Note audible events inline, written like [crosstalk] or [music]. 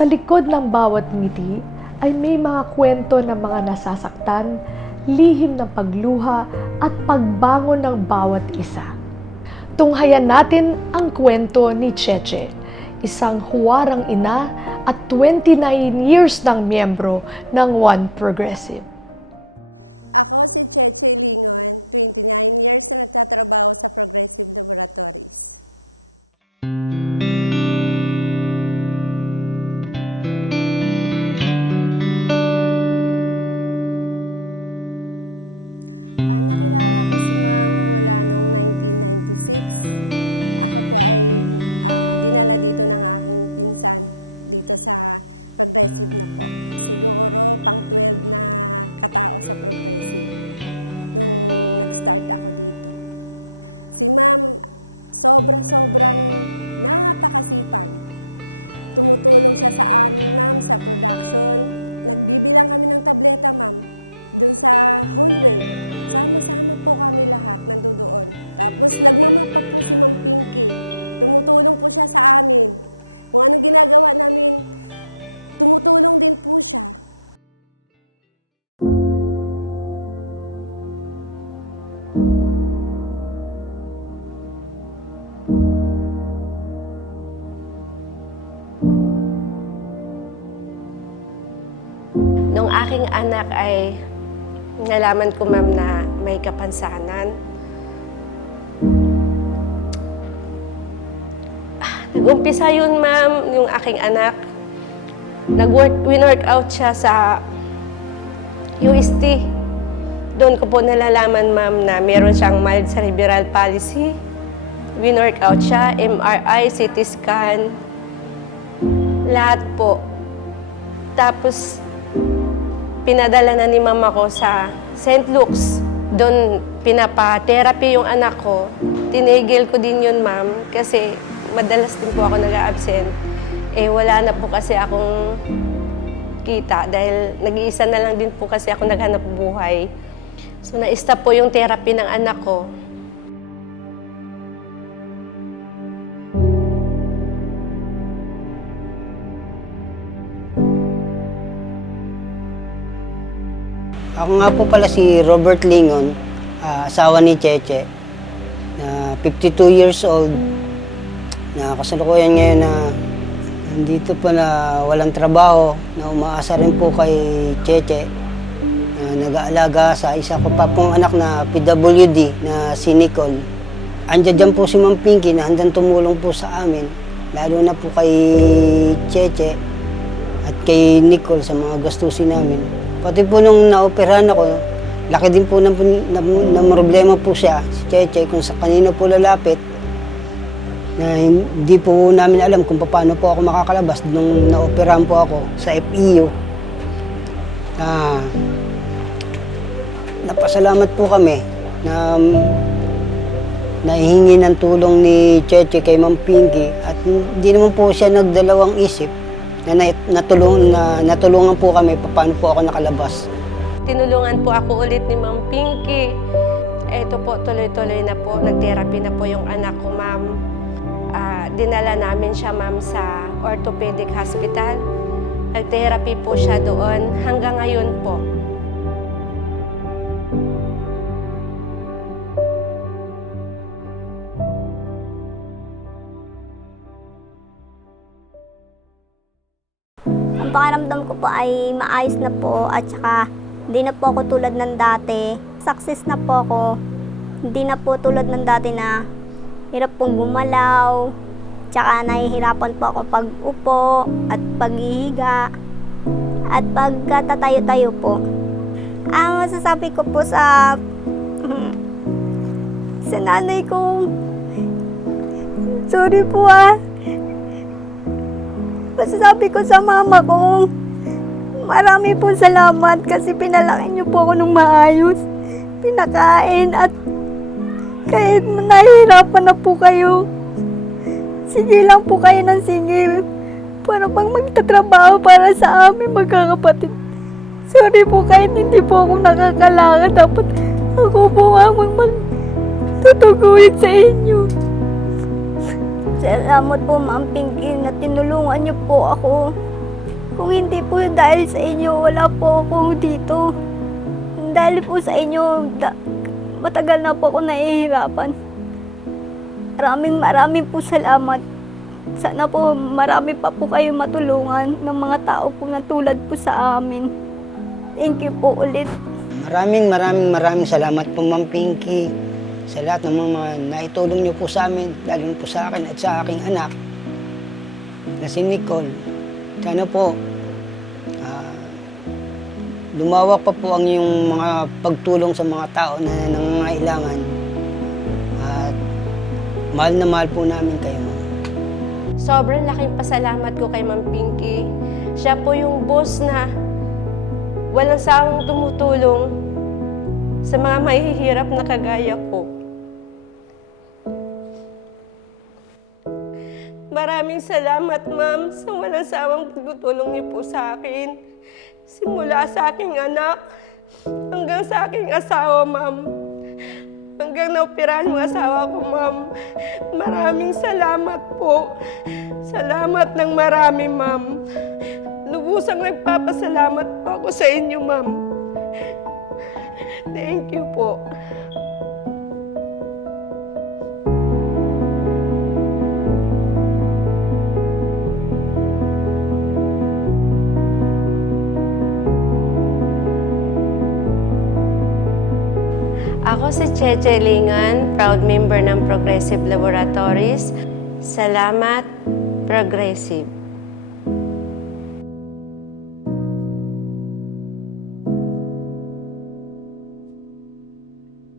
Sa likod ng bawat ngiti ay may mga kwento ng mga nasasaktan, lihim ng pagluha at pagbangon ng bawat isa. Tunghayan natin ang kwento ni Cheche, isang huwarang ina at 29 years ng miyembro ng One Progressive. Aking anak ay nalaman ko ma'am na may kapansanan. Ah, Nag-umpisa yun ma'am, yung aking anak. Nag-work, winwork out siya sa UST. Doon ko po nalalaman ma'am na meron siyang mild cerebral palsy. Winwork out siya, MRI, CT scan, lahat po. Tapos, pinadala na ni mama ko sa St. Luke's. Doon pinapa-therapy yung anak ko. Tinigil ko din yun, ma'am, kasi madalas din po ako nag-absent. Eh, wala na po kasi akong kita dahil nag-iisa na lang din po kasi ako naghanap buhay. So, na-stop po yung therapy ng anak ko. Ako nga po pala si Robert Lingon, ah, asawa ni Cheche, na 52 years old, na kasalukuyan ngayon na nandito po na walang trabaho, na umaasa rin po kay Cheche, na nag-aalaga sa isa ko pa pong anak na PWD na si Nicole. Andiyan dyan po si Ma'am Pinky na handang tumulong po sa amin, lalo na po kay Cheche at kay Nicole sa mga gastusin namin. Pati po nung naoperahan ako, laki din po ng, ng, ng problema po siya, si Cheche, kung sa kanino po lalapit, na hindi po namin alam kung paano po ako makakalabas nung naoperahan po ako sa FEU. Ah, napasalamat po kami na nahihingi ng tulong ni Cheche kay Ma'am Pinky at hindi naman po siya nagdalawang isip na nat- natulungan, na, natulungan po kami paano po ako nakalabas. Tinulungan po ako ulit ni Ma'am Pinky. Ito po, tuloy-tuloy na po. Nag-therapy na po yung anak ko, ma'am. Ah, dinala namin siya, ma'am, sa orthopedic hospital. Nag-therapy po siya doon hanggang ngayon po. Pakiramdam ko po ay maayos na po at saka hindi na po ako tulad ng dati. Success na po ako. Hindi na po tulad ng dati na hirap pong gumalaw. Tsaka nahihirapan po ako pag-upo at paghihiga at pagkatatayo-tayo po. Ang masasabi ko po sa [laughs] sa nanay ko sorry po ah Masasabi ko sa mama ko, marami po salamat kasi pinalaki niyo po ako ng maayos. Pinakain at kahit nahihirapan na po kayo, sige lang po kayo ng sige para pang magtatrabaho para sa amin magkakapatid. Sorry po kahit hindi po ako nakakalakad, dapat ako po ang magtutuguin sa inyo. Salamat po, Ma'am Pinky, na tinulungan niyo po ako. Kung hindi po dahil sa inyo, wala po ako dito. Dahil po sa inyo, da- matagal na po ako nahihirapan. Maraming maraming po salamat. Sana po marami pa po kayo matulungan ng mga tao po na tulad po sa amin. Thank you po ulit. Maraming maraming maraming salamat po Ma'am Pinky sa lahat ng mga naitulong niyo po sa amin, lalo po sa akin at sa aking anak na si Nicole. Sana po ah, lumawak pa po ang iyong mga pagtulong sa mga tao na nangangailangan. At mahal na mahal po namin kayo, ma'am. Sobrang laking pasalamat ko kay Ma'am Pinky. Siya po yung boss na walang sawang tumutulong sa mga mahihirap na kagaya ko. Maraming salamat, ma'am, sa walang sawang pagtutulong niyo po sa akin. Simula sa aking anak hanggang sa aking asawa, ma'am. Hanggang naoperahan yung asawa ko, ma'am. Maraming salamat po. Salamat ng marami, ma'am. Lubusang nagpapasalamat po ako sa inyo, ma'am. Thank you po. Cheche Lingan, proud member ng Progressive Laboratories. Salamat, Progressive.